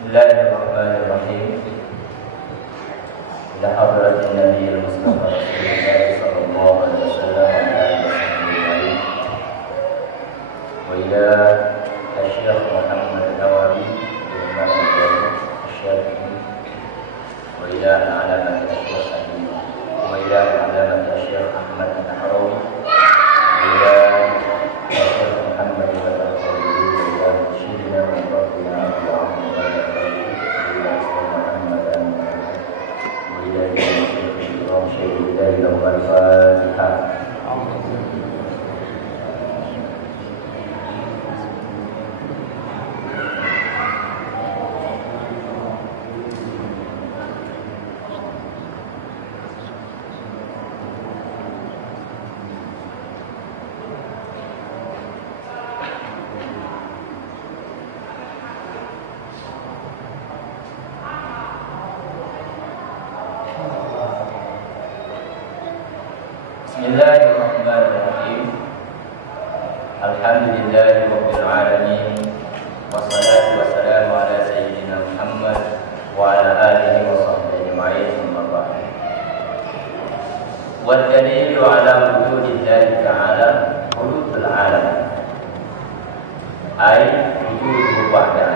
Bismillahirrahmanirrahim. Ila hadratin Nabi Mustafa Rasulullah sallallahu alaihi wasallam wa ila Syekh Muhammad Nawawi Imam Syafi'i wa ila alamat Syekh Abi wa ila alamat Syekh Ahmad An-Nahrawi wa ila Syekh Muhammad Al-Fatihah. Bismillahirrahmanirrahim. Alhamdulillahi rabbil alamin. Wassalatu wassalamu ala sayyidina Muhammad wa ala alihi wa sahbihi ajma'in. Amma ba'd. Wad dalilu ala wujudillahi ta'ala wujudul alam. Ai wujudu ba'da.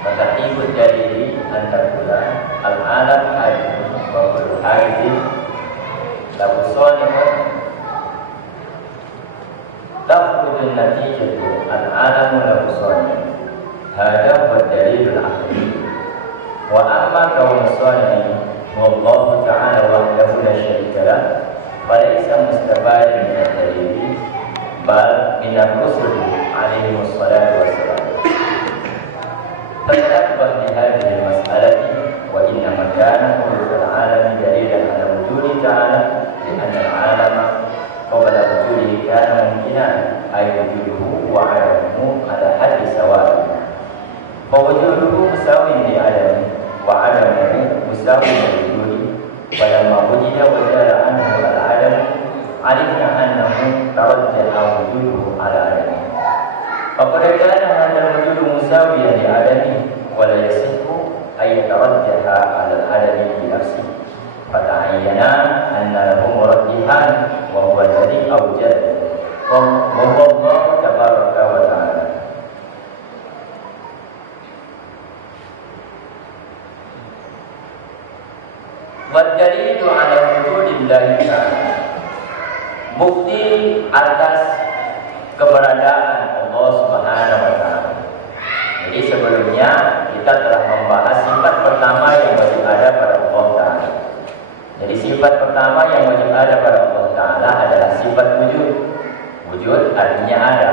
Fatahibul dalili an taqula al-alam hayyun wa kullu hayyin lahu salihun tafrudun natijatu al-alamu lahu salihun. Hada huwa dalilul aqli. Wa amma kaunu salihin wallahu ta'ala wahdahu la syarika lah falaysa mustabadan min ad-dalili bal min ar-rusul alaihi wassalatu wassalam. Fatakbah bi hadhihi al-mas'alati wa inna makana wujudul alami dalilan ala wujudi ta'ala لأن العالم قبل وجوده كان ممكنا أي وجوده وعدمه على حد سواء فوجوده مساو لعدمه وعدمه مساو لوجوده ولما وجد وزال عنه العدم علمنا أنه ترجح وجوده على عدمه فقد كان هذا الوجود مساويا لعدمه ولا يصح أن يترجح على العدم بنفسه فتعين أن له مرجحا وهو الذي أوجد وهو الله تبارك وتعالى. والدليل على وجود الله تعالى, bukti atas keberadaan Allah Subhanahu wa taala. Jadi sebelumnya kita telah membahas sifat pertama yang wajib ada pada Allah Ta'ala. Jadi sifat pertama yang wajib ada pada Allah Ta'ala adalah sifat wujud. Wujud artinya ada.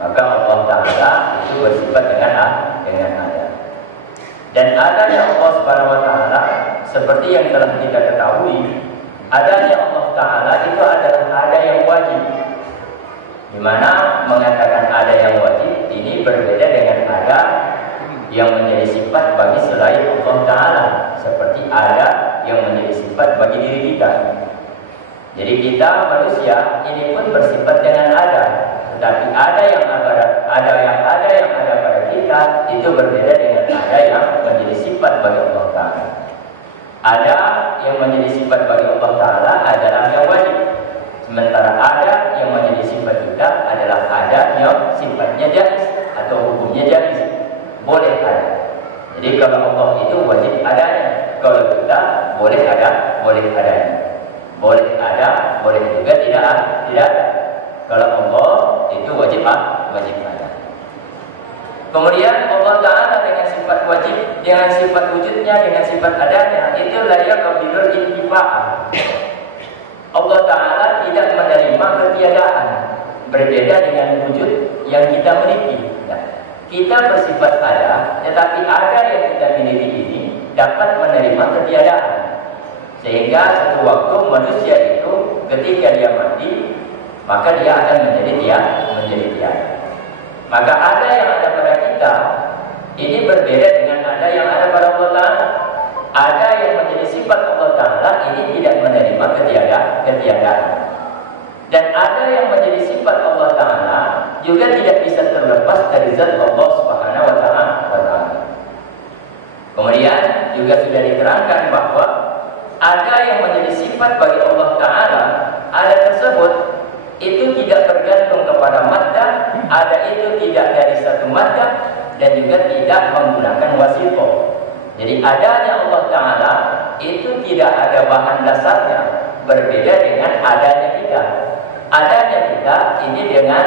Maka Allah Ta'ala itu bersifat dengan ada. Dan adanya Allah Subhanahu wa Ta'ala seperti yang telah kita ketahui, adanya Allah Ta'ala itu adalah ada yang wajib. Di mana mengatakan ada yang wajib ini berbeda dengan ada yang menjadi sifat bagi selain Allah Ta'ala, seperti ada yang menjadi sifat bagi diri kita. Jadi kita manusia ini pun bersifat dengan ada, tetapi ada yang ada pada kita itu berbeda dengan ada yang menjadi sifat bagi Allah Ta'ala. Ada yang menjadi sifat bagi Allah Ta'ala adalah yang wajib, sementara ada yang menjadi sifat kita adalah ada yang sifatnya jaiz atau hukumnya jaiz, boleh ada. Jadi kalau Allah itu wajib adanya, kalau kita boleh ada, boleh adanya. Boleh ada, boleh juga tidak ada. Kalau Allah itu wajib ada. Kemudian Allah Ta'ala dengan sifat wajib, dengan sifat wujudnya, dengan sifat adanya, itu layak qabilul intifa'ah. Allah Ta'ala tidak menerima ketiadaan, berbeda dengan wujud yang kita miliki. Kita bersifat ada, tetapi ada yang kita miliki ini dapat menerima ketiadaan. Sehingga satu waktu manusia itu ketika dia mati, maka dia akan menjadi tiada. Maka ada yang ada pada kita ini berbeda dengan ada yang ada pada Allah Ta'ala. Ada yang menjadi sifat Allah Ta'ala ini tidak menerima ketiadaan. Dan ada yang menjadi sifat Allah Ta'ala juga tidak bisa terlepas dari zat Allah Subhanahu wa Ta'ala. Kemudian juga sudah diterangkan bahwa ada yang menjadi sifat bagi Allah Ta'ala, ada tersebut itu tidak bergantung kepada maddah, ada itu tidak dari satu maddah, dan juga tidak menggunakan wasithah. Jadi adanya Allah Ta'ala itu tidak ada bahan dasarnya, berbeda dengan adanya kita. Adanya kita ini dengan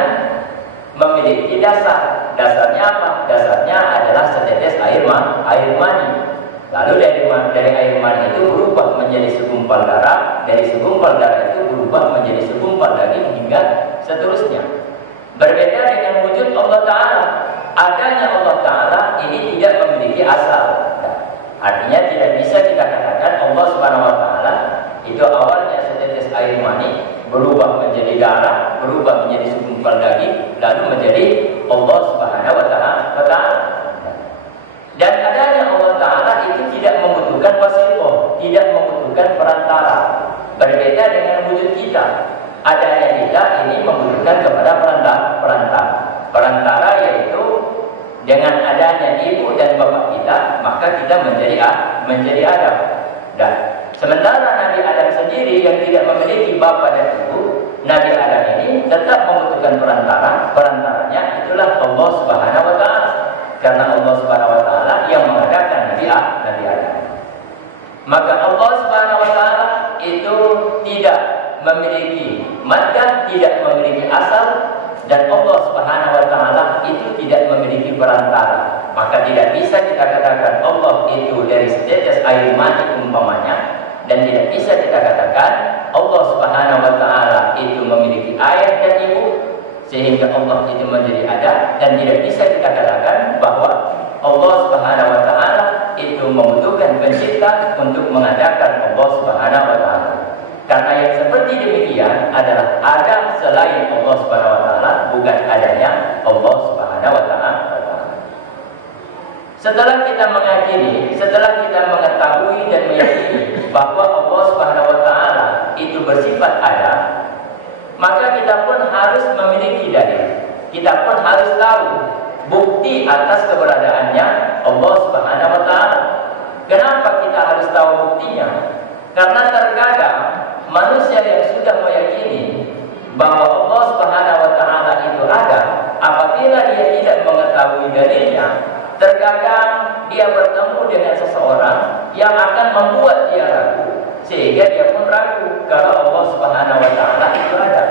memiliki dasar. Dasarnya apa? Dasarnya adalah setetes air mani. Lalu dari air mani itu berubah menjadi segumpal darah, dari segumpal darah itu berubah menjadi segumpal daging hingga seterusnya. Berbeda dengan wujud Allah Ta'ala. Adanya Allah Ta'ala ini tidak memiliki asal. Artinya tidak bisa kita katakan Allah Subhanahu Wa Ta'ala itu awalnya setetes air mani, berubah menjadi darah, berubah menjadi segumpal daging, lalu menjadi Allah Subhanahu Wa Ta'ala. Dan adanya Allah Ta'ala itu tidak membutuhkan wasithah, tidak membutuhkan perantara. Berbeda dengan wujud kita. Adanya kita ini membutuhkan kepada perantara. Perantara yaitu dengan adanya ibu dan bapak kita, maka kita menjadi Adam. Dan sementara Nabi Adam sendiri yang tidak memiliki bapak dan ibu, Nabi Adam ini tetap membutuhkan perantara. Perantaranya itulah Allah Subhanahu Wa Ta'ala. Karena Allah Subhanahu Wa Ta'ala yang mengadakan Nabi Adam. Maka Allah Subhanahu Wa Ta'ala itu tidak memiliki maddah, tidak memiliki asal, dan Allah Subhanahu Wa Ta'ala itu tidak memiliki perantara. Maka tidak bisa kita katakan Allah itu dari setetes air mani umpamanya, dan tidak bisa kita katakan Allah Subhanahu Wa Ta'ala itu memiliki ayah dan ibu sehingga Allah itu menjadi ada, dan tidak bisa kita katakan bahwa Allah Subhanahu Wa Ta'ala itu membutuhkan pencipta untuk mengadakan Allah Subhanahu Wa Ta'ala. Karena yang seperti demikian adalah ada selain Allah Subhanahu Wa Ta'ala, bukan adanya Allah Subhanahu Wa Ta'ala. Setelah kita mengakhiri, setelah kita mengetahui dan meyakini bahwa Allah Subhanahu Wa Ta'ala itu bersifat ada, maka kita pun harus memiliki dalil. Kita pun harus tahu bukti atas keberadaannya Allah Subhanahu Wa Ta'ala. Kenapa kita harus tahu buktinya? Karena terkadang manusia yang sudah meyakini bahwa Allah Subhanahu Wa Ta'ala itu ada, apabila dia tidak mengetahui dalilnya, terkadang dia bertemu dengan seseorang yang akan membuat dia ragu, sehingga dia pun ragu kalau Allah Subhanahu Wa Ta'ala itu ada.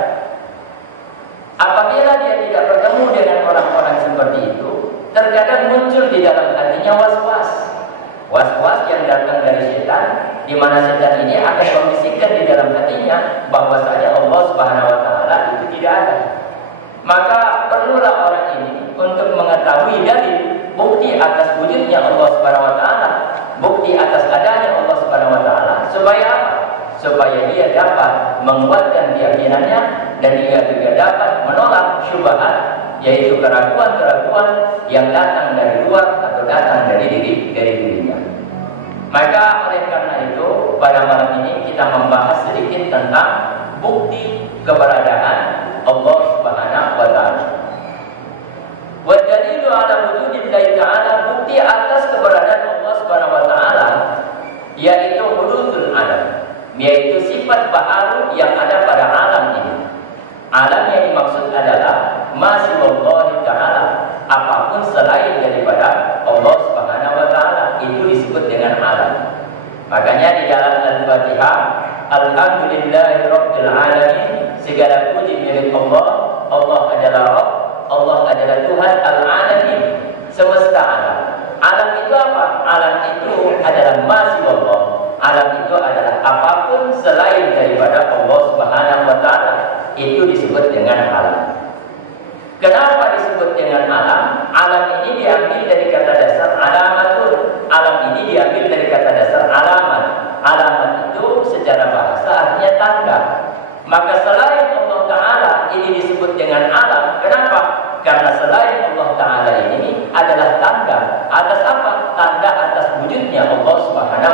Apabila dia tidak bertemu dengan orang-orang seperti itu, terkadang muncul di dalam hatinya was-was. Was-was yang datang dari setan, di mana setan ini akan membisikkan di dalam hatinya bahwasanya Allah Subhanahu Wa Ta'ala itu tidak ada. Maka perlulah orang ini untuk mengetahui dalil, bukti atas wujudnya Allah Subhanahu Wa Ta'ala, bukti atas adanya Allah Subhanahu Wa Ta'ala, supaya apa? Supaya dia dapat menguatkan keyakinannya, dan dia juga dapat menolak syubhat, yaitu keraguan-keraguan yang datang dari luar atau datang dari dirinya. Maka oleh karena itu pada malam ini kita membahas sedikit tentang bukti keberadaan Allah Subhanahu Wa Ta'ala. Wa dalilu ala wujudillahi ta'ala, bukti atas keberadaan Allah Subhanahu Wa Ta'ala yaitu hududul alam, yaitu sifat baharu yang ada pada alam ini. Alam yang dimaksud adalah masiwallahi ta'ala, apapun selain daripada Allah Subhanahu Wa Ta'ala itu disebut dengan alam. Makanya di dalam Al-Fatihah, alhamdulillahi rabbil alamin, segala puji milik Allah. Allah adalah Rabb, Allah adalah Tuhan al-alamin, semesta alam. Alam itu apa? Alam itu adalah masiwallah. Alam itu adalah apapun selain daripada Allah Subhanahu Wa Ta'ala, itu disebut dengan alam. Kenapa disebut dengan alam? Alam ini diambil dari kata dasar alamatun. Alam ini diambil dari kata dasar alamat. Alamat itu secara bahasa artinya tanda. Maka selain Allah Ta'ala ini disebut dengan alam. Kenapa? Karena selain Allah Ta'ala ini adalah tanda. Atas apa? Tanda atas wujudnya Allah Subhanahu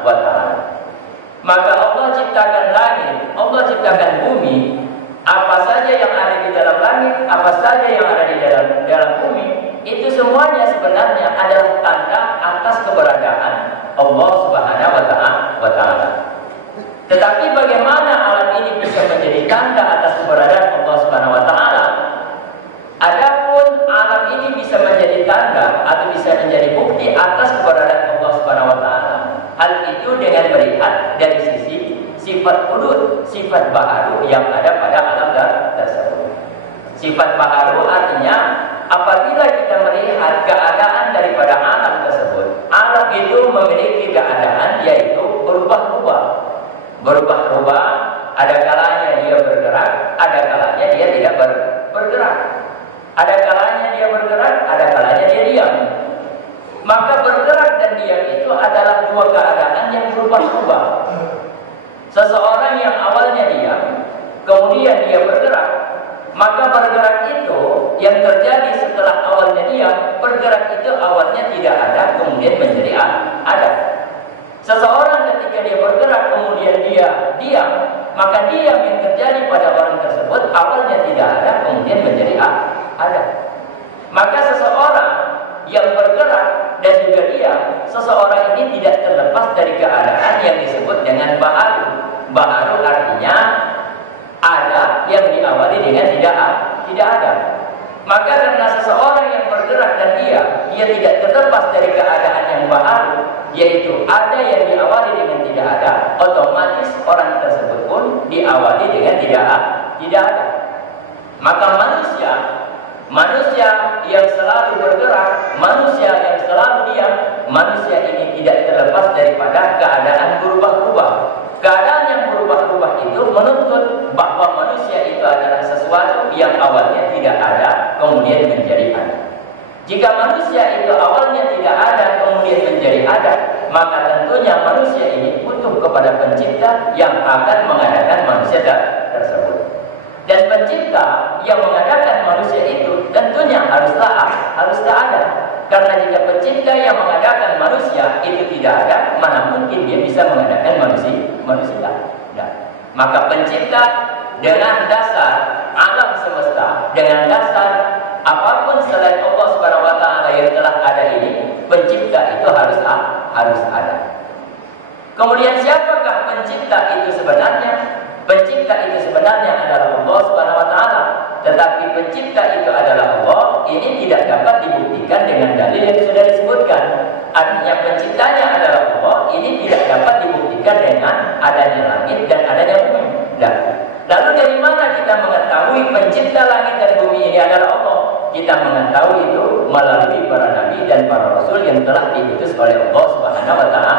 Wa Ta'ala. Maka Allah ciptakan langit, Allah ciptakan bumi. Apa saja yang ada di dalam langit, apa saja yang ada di dalam bumi, itu semuanya sebenarnya adalah tanda atas atas keberadaan Allah Subhanahu wa Ta'ala. Tetapi bagaimana alam ini bisa menjadi tanda atas keberadaan Allah Subhanahu wa Ta'ala? Adapun alam ini bisa menjadi tanda atau bisa menjadi bukti atas keberadaan Allah Subhanahu wa Ta'ala. Hal itu dengan melihat dari sisi sifat hudud, sifat baharu yang ada pada alam tersebut. Sifat baharu artinya apabila kita melihat keadaan daripada alam tersebut, alam itu memiliki keadaan yaitu berubah-ubah. Berubah-ubah, ada kalanya dia bergerak, ada kalanya dia tidak bergerak. Ada kalanya dia bergerak, ada kalanya dia diam. Maka bergerak dan diam itu adalah dua keadaan yang berubah-ubah. Seseorang yang awalnya diam, kemudian dia bergerak, maka bergerak itu yang terjadi setelah awalnya diam, bergerak itu awalnya tidak ada, kemudian menjadi ada. Seseorang ketika dia bergerak, kemudian dia diam, maka diam yang terjadi pada orang tersebut awalnya tidak ada, kemudian menjadi ada. Maka seseorang yang bergerak dan juga diam, seseorang ini tidak terlepas dari keadaan yang disebut dengan baharu. Baharu artinya ada yang diawali dengan tidak ada. Maka karena seseorang yang bergerak dan dia tidak terlepas dari keadaan yang baharu, yaitu ada yang diawali dengan tidak ada, otomatis orang tersebut pun diawali dengan tidak ada. Maka manusia yang selalu bergerak, manusia yang selalu diam, manusia ini tidak terlepas daripada keadaan berubah-ubah. Keadaan yang berubah-ubah itu menuntut bahwa manusia itu adalah sesuatu yang awalnya tidak ada, kemudian menjadi ada. Jika manusia itu awalnya tidak ada, kemudian menjadi ada, maka tentunya manusia ini butuh kepada pencipta yang akan mengadakan manusia tersebut. Dan pencipta yang mengadakan manusia itu tentunya haruslah ada. Karena jika pencipta yang mengadakan manusia itu tidak ada, mana mungkin dia bisa mengadakan manusia. Nah, maka pencipta dengan dasar alam semesta, dengan dasar apapun selain Allah Subhanahu wa Ta'ala yang telah ada ini, pencipta itu harus ada. Kemudian siapakah pencipta itu sebenarnya? Pencipta itu sebenarnya adalah Allah Subhanahu wa Ta'ala. Tetapi pencipta itu adalah Allah, ini tidak dapat dibuktikan dengan dalil yang sudah disebutkan. Artinya penciptanya adalah Allah, ini tidak dapat dibuktikan dengan adanya langit dan adanya bumi. Lalu dari mana kita mengetahui pencipta langit dan bumi ini adalah Allah? Kita mengetahui itu melalui para nabi dan para rasul yang telah diutus oleh Allah Subhanahu wa Ta'ala.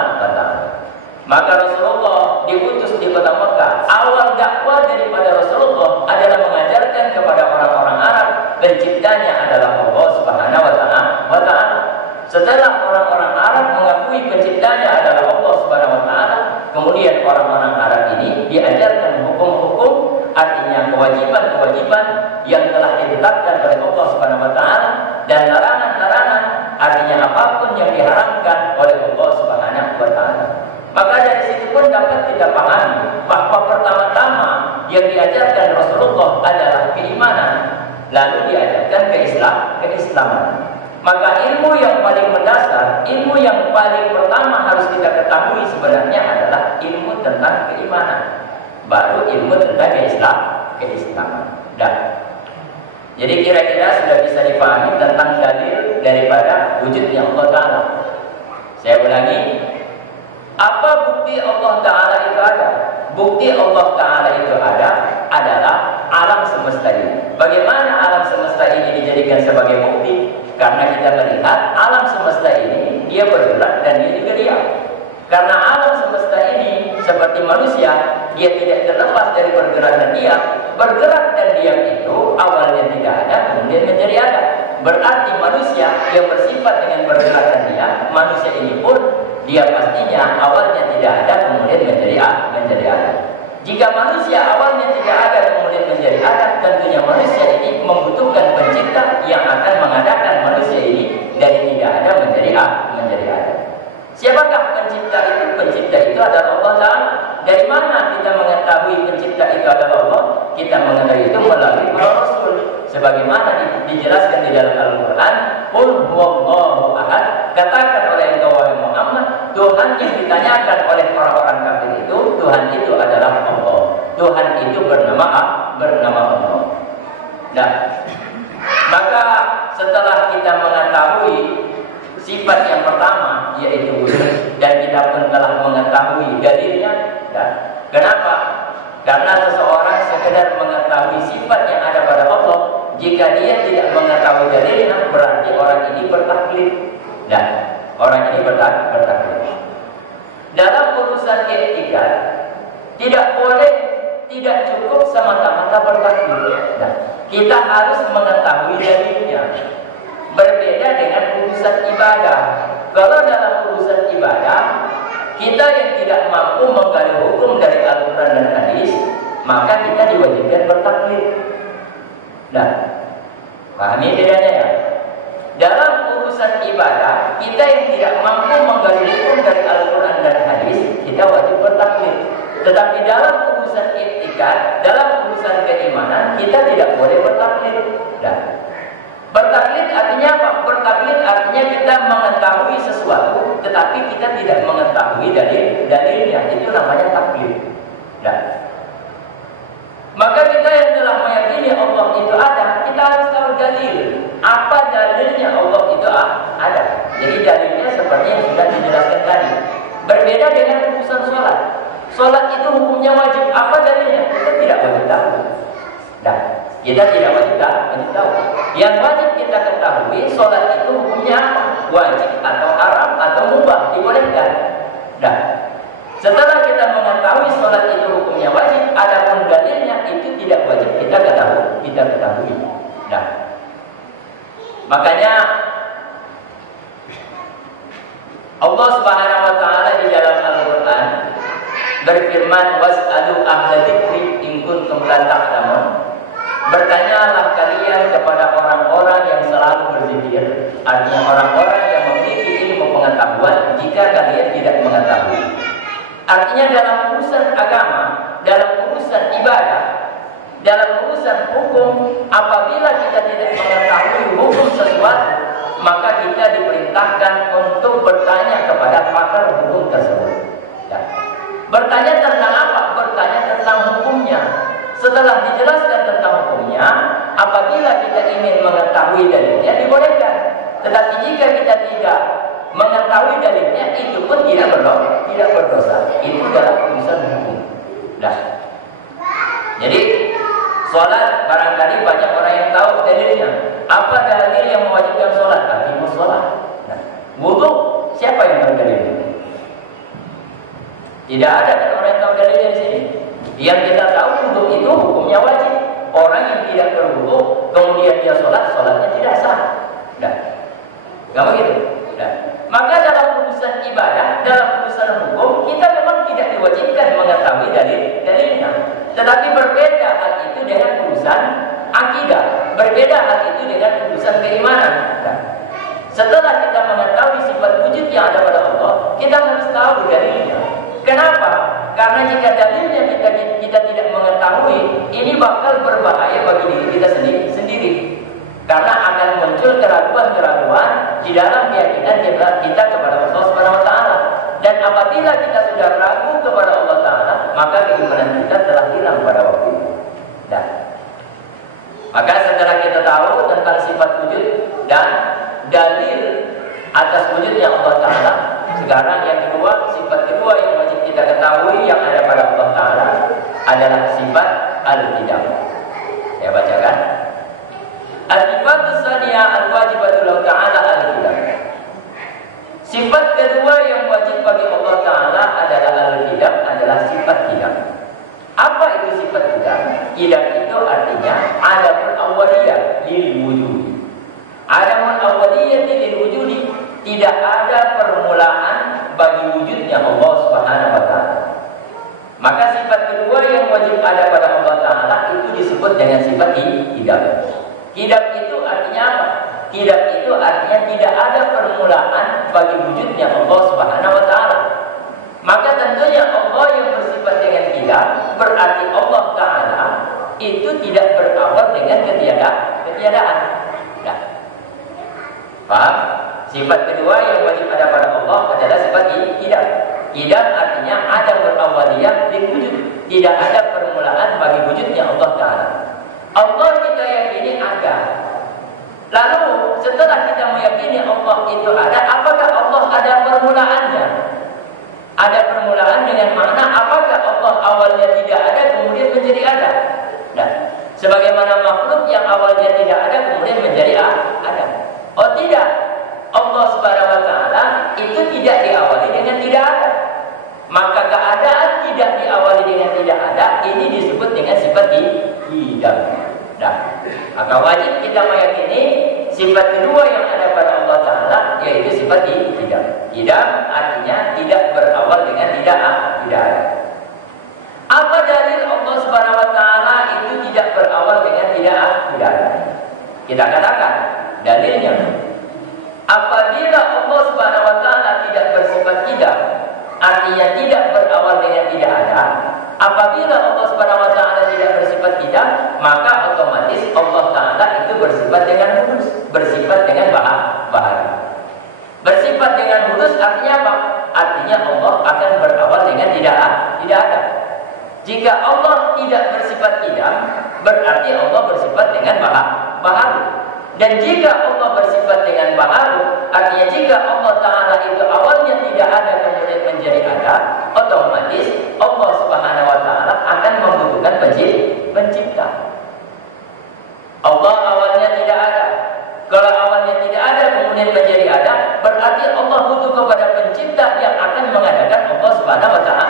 Maka Rasulullah diutus di kota Mekah. Awal dakwah daripada Rasulullah adalah mengajarkan kepada orang-orang Arab penciptanya adalah Allah Subhanahu wa Ta'ala. Setelah orang-orang Arab mengakui penciptanya adalah Allah Subhanahu wa Ta'ala, kemudian orang-orang Arab ini diajarkan hukum-hukum, artinya kewajiban-kewajiban yang telah ditetapkan oleh Allah Subhanahu wa Ta'ala, dan larangan-larangan, artinya apapun yang diharamkan oleh Allah Subhanahu wa Ta'ala. Maka dari situ pun dapat kita pahami bahwa pertama-tama yang diajarkan Rasulullah adalah keimanan, lalu diajarkan keislaman. Maka ilmu yang paling mendasar, ilmu yang paling pertama harus kita ketahui sebenarnya adalah ilmu tentang keimanan, baru ilmu tentang keislaman. Jadi kira-kira sudah bisa dipahami tentang dalil daripada wujudnya Allah Ta'ala. Saya ulangi, apa bukti Allah Ta'ala itu ada? Bukti Allah Ta'ala itu ada adalah alam semesta ini. Bagaimana alam semesta ini dijadikan sebagai bukti? Karena kita melihat alam semesta ini dia bergerak dan dia juga diam. Karena alam semesta ini seperti manusia, dia tidak terlepas dari bergerak dan diam. Bergerak dan diam itu awalnya tidak ada, kemudian menjadi ada. Berarti manusia yang bersifat dengan bergerak dan diam, manusia ini pun dia pastinya awalnya tidak ada, kemudian menjadi ada. Jika manusia awalnya tidak ada, kemudian menjadi ada, tentunya manusia ini membutuhkan pencipta yang akan mengadakan manusia ini dari tidak ada menjadi ada. Siapakah pencipta itu? Pencipta itu adalah Allah Ta'ala. Dari mana kita mengetahui pencipta itu adalah Allah? Kita mengetahui itu melalui para rasul. Sebagaimana dijelaskan di dalam Al-Quran, Qul huwallahu ahad, katakan oleh engkau wahai Muhammad, Tuhan yang ditanyakan oleh orang-orang kafir itu, Tuhan itu adalah Allah. Tuhan itu bernama Allah. Nah, maka setelah kita mengetahui sifat yang pertama yaitu wujud, dan kita pun telah mengetahui dalilnya. Dan kenapa? Karena seseorang sekedar mengetahui sifat yang ada pada Allah, jika dia tidak mengetahui dalilnya, berarti orang ini bertaklid. Dan orang ini bertaklid. Dalam urusan etika, tidak cukup semata-mata bertaklid. Nah, kita harus mengetahui dalilnya. Berbeda dengan urusan ibadah. Kalau dalam urusan ibadah, kita yang tidak mampu menggali hukum dari Al-Quran dan Hadis, maka kita diwajibkan bertaklid. Nah, pahami bedanya ya? Dalam urusan ibadah, kita yang tidak mampu menggali hukum dari Al-Quran dan Hadis, kita wajib bertaklid. Tetapi dalam urusan etika, dalam urusan keimanan, kita tidak boleh bertaklid. Nah, bertaklid artinya apa? Bertaklid artinya kita mengetahui sesuatu, tetapi kita tidak mengetahui dalilnya. Itu namanya taklid. Nah, maka kita yang telah meyakini Allah itu ada, kita harus tahu dalil. Apa dalilnya Allah itu ada? Jadi dalilnya seperti yang sudah dijelaskan tadi. Berbeda dengan urusan sholat. Sholat itu hukumnya wajib. Apa dalilnya? Kita tidak wajib tahu. Nah, kita tidak wajib tahu. Yang wajib kita ketahui, sholat itu hukumnya apa? Wajib atau haram atau mubah, dibolehkan. Nah, setelah kita mengetahui sholat itu hukumnya wajib, adapun dalilnya itu tidak wajib kita ketahui. Nah, makanya Allah Subhanahu wa taala di dalam Al-Qur'an berfirman, was'alu ahla dzikri in kuntum la ta'lamun. Bertanyalah kalian kepada orang-orang yang selalu berzikir, artinya orang-orang yang memiliki ilmu pengetahuan jika kalian tidak mengetahui. Artinya dalam urusan agama, dalam urusan ibadah, dalam urusan hukum, apabila kita tidak mengetahui hukum sesuatu, maka kita diperintahkan untuk bertanya kepada pakar hukum tersebut. Ya. Bertanya tentang apa? Bertanya tentang hukumnya. Setelah dijelaskan tentang hukumnya, apabila kita ingin mengetahui dalilnya, dibolehkan. Tetapi jika kita tidak mengetahui dalilnya, itu pun tidak berdosa. Itu dalam urusan hukum. Nah, jadi sholat barangkali banyak orang yang tahu dalilnya. Apa dalil yang mewajibkan sholat? Aqimus sholat. Nah, wudu, siapa yang tahu dalilnya? Tidak ada kan orang yang tahu dalilnya di sini. Yang kita tahu wudu itu hukumnya wajib. Orang yang tidak berwudu kemudian dia sholat, sholatnya tidak sah. Nah, nggak begitu. Nah, maka dalam urusan ibadah, dalam urusan hukum, kita memang tidak diwajibkan mengetahui dalilnya. Tetapi berbeda hal itu dengan urusan akidah, berbeda hal itu dengan urusan keimanan. Nah, setelah kita mengetahui sifat wujud yang ada pada Allah, kita harus tahu dalilnya. Kenapa? Karena jika dalilnya kita tidak mengetahui, ini bakal berbahaya bagi diri kita sendiri. Karena akan muncul keraguan-keraguan di dalam keyakinan kita kepada Allah Subhanahu wa taala. Dan apabila kita sudah ragu kepada Allah taala, maka keimanan kita telah hilang pada waktu itu. Nah, maka setelah kita tahu tentang sifat wujud dan dalil atas wujudnya Allah taala, sekarang yang kedua, sifat kedua yang wajib kita ketahui yang ada pada Allah taala adalah sifat al-qidam. Saya bacakan. Al-sifatus tsaniyah al-wajibatu lahu ta'ala al-qidam. Sifat kedua yang wajib bagi Allah taala adalah al-qidam, adalah sifat qidam. Apa itu sifat qidam? Qidam itu artinya adamul awwaliyah lil wujud. Adamul awwaliyah lil wujud, tidak ada permulaan bagi wujudnya Allah Subhanahu wa taala. Maka sifat kedua yang wajib ada pada Allah taala itu disebut dengan sifat qidam. Qidam itu artinya apa? Qidam itu artinya tidak ada permulaan bagi wujudnya Allah Subhanahu wa taala. Maka tentunya Allah yang bersifat dengan qidam berarti Allah taala itu tidak berawal dengan ketiadaan. Nah, paham? Sifat kedua yang wajib ada pada Allah adalah sifat qidam. Qidam artinya ada berawaliyah di wujud. Tidak ada permulaan bagi wujudnya Allah Ta'ala. Allah kita yakini ada. Lalu setelah kita meyakini Allah itu ada, apakah Allah ada permulaannya? Ada permulaan dengan makna apakah Allah awalnya tidak ada kemudian menjadi ada? Nah, sebagaimana makhluk yang awalnya tidak ada kemudian menjadi ada. Oh tidak, Allah Subhanahu wa Ta'ala itu tidak diawali dengan tidak ada. Maka keadaan tidak diawali dengan tidak ada, ini disebut dengan sifat qidam. Nah, maka wajib kita meyakini sifat kedua yang ada pada Allah Ta'ala, yaitu sifat qidam. Qidam artinya tidak berawal dengan tidak ada. Apa dalil Allah Subhanahu wa Ta'ala itu tidak berawal dengan tidak ada? Kita katakan dalilnya, apabila Allah Subhanahu wa Ta'ala tidak bersifat qidam, artinya tidak berawal dengan tidak ada. Apabila Allah Subhanahu wa Ta'ala tidak bersifat qidam, maka otomatis Allah Ta'ala itu bersifat dengan hudus, bersifat dengan bahari. Bersifat dengan hudus artinya apa? Artinya Allah akan berawal dengan tidak ada. Jika Allah tidak bersifat qidam, berarti Allah bersifat dengan bahari. Dan jika Allah bersifat dengan baharu, artinya jika Allah Ta'ala itu awalnya tidak ada kemudian menjadi ada, otomatis Allah Subhanahu wa Ta'ala akan membutuhkan pencipta. Allah awalnya tidak ada. Kalau awalnya tidak ada kemudian menjadi ada, berarti Allah butuh kepada pencipta yang akan mengadakan Allah Subhanahu wa Ta'ala.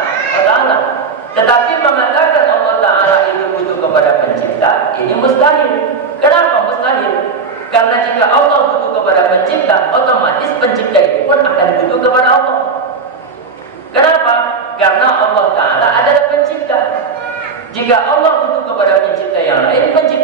Tetapi mengatakan Allah Ta'ala itu butuh kepada pencipta, ini mustahil. Kenapa mustahil? Karena jika Allah butuh kepada pencipta, otomatis pencipta itu pun akan butuh kepada Allah. Kenapa? Karena Allah Ta'ala adalah pencipta. Jika Allah butuh kepada pencipta yang lain, pencipta